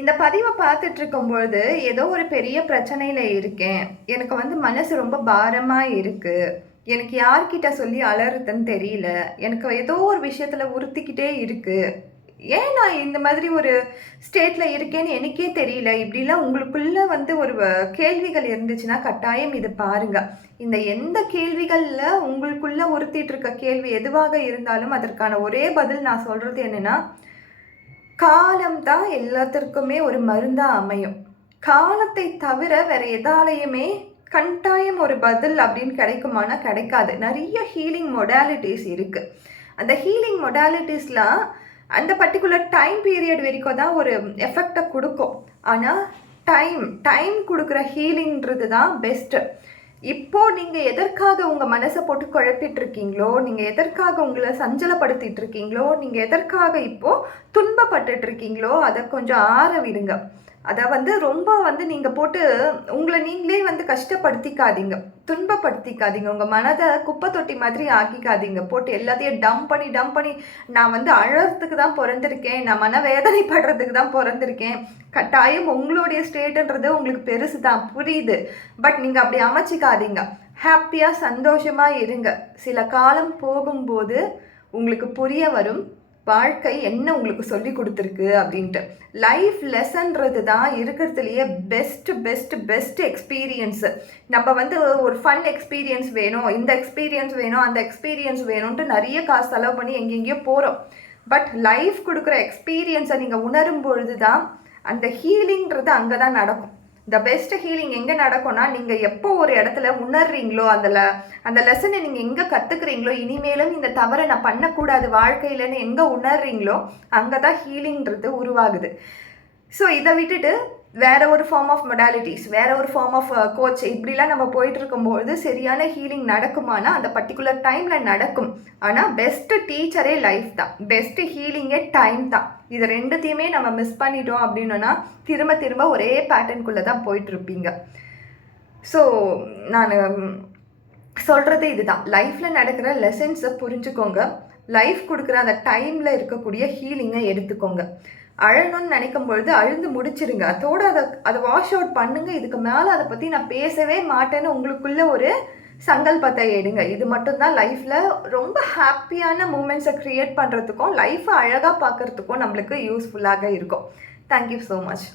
இந்த பதிவை பார்த்துட்டு இருக்கும்பொழுது ஏதோ ஒரு பெரிய பிரச்சனையில் இருக்கேன். எனக்கு மனசு ரொம்ப பாரமாக இருக்குது. எனக்கு யார்கிட்ட சொல்லி அலறுதுன்னு தெரியல. எனக்கு ஏதோ ஒரு விஷயத்தில் உறுத்திக்கிட்டே இருக்குது. ஏன் நான் இந்த மாதிரி ஒரு ஸ்டேட்டில் இருக்கேன்னு எனக்கே தெரியல. இப்படிலாம் உங்களுக்குள்ளே ஒரு கேள்விகள் இருந்துச்சுன்னா கட்டாயம் இது பாருங்கள். இந்த எந்த கேள்விகளில் உங்களுக்குள்ளே உறுத்திட்டு இருக்க கேள்வி எதுவாக இருந்தாலும் அதற்கான ஒரே பதில் நான் சொல்கிறது என்னென்னா, காலம் தான் எல்லாத்திற்குமே ஒரு மருந்தாக அமையும். காலத்தை தவிர வேற எதாலையுமே கட்டாயம் ஒரு பதில் அப்படின்னு கிடைக்குமானா கிடைக்காது. நிறைய ஹீலிங் மொடாலிட்டிஸ் இருக்குது. அந்த ஹீலிங் மொடாலிட்டிஸ்லாம் அந்த பர்டிகுலர் டைம் பீரியட் வரைக்கும் தான் ஒரு எஃபெக்டை கொடுக்கும். ஆனால் டைம் கொடுக்குற ஹீலிங்கிறது தான் பெஸ்ட்டு. இப்போது நீங்கள் எதற்காக உங்கள் மனசை போட்டு குழப்பிட்டு இருக்கீங்களோ, நீங்கள் எதற்காக உங்களை சஞ்சலப்படுத்திட்டு இருக்கீங்களோ, நீங்கள் எதற்காக இப்போது துன்பப்பட்டுட்டு இருக்கீங்களோ அதை கொஞ்சம் ஆற விடுங்க. அதை ரொம்ப நீங்கள் போட்டு உங்களை நீங்களே கஷ்டப்படுத்திக்காதீங்க, துன்பப்படுத்திக்காதீங்க. உங்கள் மனதை குப்பை தொட்டி மாதிரி ஆக்கிக்காதீங்க. போட்டு எல்லாத்தையும் டம்ப் பண்ணி நான் அழறதுக்கு தான் பிறந்திருக்கேன், நான் மனவேதனைப்படுறதுக்கு தான் பிறந்திருக்கேன். கட்டாயம் உங்களுடைய ஸ்டேட்டுன்றது உங்களுக்கு பெருசு தான், புரியுது. பட் நீங்கள் அப்படி அமைச்சிக்காதீங்க. ஹாப்பியாக சந்தோஷமாக இருங்க. சில காலம் போகும்போது உங்களுக்கு புரிய வரும் வாழ்க்கை என்ன உங்களுக்கு சொல்லி கொடுத்துருக்கு அப்படின்ட்டு. லைஃப் லெசன்றது தான் இருக்கிறதுலையே பெஸ்ட் எக்ஸ்பீரியன்ஸு. நம்ம ஒரு ஃபன் எக்ஸ்பீரியன்ஸ் வேணும், இந்த எக்ஸ்பீரியன்ஸ் வேணும், அந்த எக்ஸ்பீரியன்ஸ் வேணும்ன்ட்டு நிறைய காசு செலவு பண்ணி எங்கெங்கேயோ போகிறோம். பட் லைஃப் கொடுக்குற எக்ஸ்பீரியன்ஸை நீங்கள் உணரும் பொழுது தான் அந்த ஹீலிங்கிறது அங்கே தான் நடக்கும். த பெஸ்ட் ஹீலிங் எங்கே நடக்கும்னா, நீங்கள் எப்போ ஒரு இடத்துல உணர்றீங்களோ, அந்த லெசனை நீங்கள் எங்கே கற்றுக்குறீங்களோ, இனிமேலும் இந்த தவறை நான் பண்ணக்கூடாது வாழ்க்கையிலன்னு எங்கே உணர்றீங்களோ அங்கே தான் ஹீலிங்கிறது உருவாகுது. ஸோ இதை விட்டுட்டு வேறு ஒரு ஃபார்ம் ஆஃப் மொடாலிட்டிஸ், வேறு ஒரு ஃபார்ம் ஆஃப் கோச் இப்படிலாம் நம்ம போயிட்டு இருக்கும்போது சரியான ஹீலிங் நடக்குமானா அந்த பர்டிகுலர் டைமில் நடக்கும். ஆனால் பெஸ்ட்டு டீச்சரே லைஃப் தான், பெஸ்ட்டு ஹீலிங்கே டைம் தான். இது ரெண்டுத்தையுமே நம்ம மிஸ் பண்ணிட்டோம் அப்படின்னா திரும்ப ஒரே பேட்டர்னுக்குள்ளே தான் போயிட்டுருப்பீங்க. ஸோ நான் சொல்கிறது இதுதான், லைஃப்பில் நடக்கிற லெசன்ஸை புரிஞ்சுக்கோங்க. லைஃப் கொடுக்குற அந்த டைமில் இருக்கக்கூடிய ஹீலிங்கை எடுத்துக்கோங்க. அழணும்னு நினைக்கும் பொழுது அழுந்து முடிச்சிருங்க. அதோடு அதை வாஷ் அவுட் பண்ணுங்கள். இதுக்கு மேலே அதை பற்றி நான் பேசவே மாட்டேன்னு உங்களுக்குள்ள ஒரு சங்கல்பத்தை எடுங்க. இது மட்டும்தான் லைஃப்பில் ரொம்ப ஹாப்பியான மூமெண்ட்ஸை க்ரியேட் பண்ணுறதுக்கும் லைஃப்பை அழகாக பார்க்குறதுக்கும் நம்மளுக்கு யூஸ்ஃபுல்லாக இருக்கும். Thank you so much.